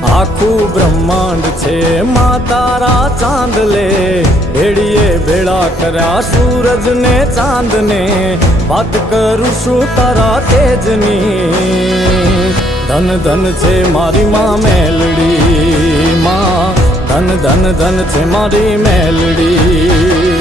આખું બ્રહ્માંડ છે માં તારા ચાંદલે, ભેળીએ ભેળા કર્યા સૂરજ ને ચાંદ ને, વાત કરું છું તારા તેજની। ધન ધન છે મારી માં મેલડી, માં ધન ધન ધન છે મારી મેલડી।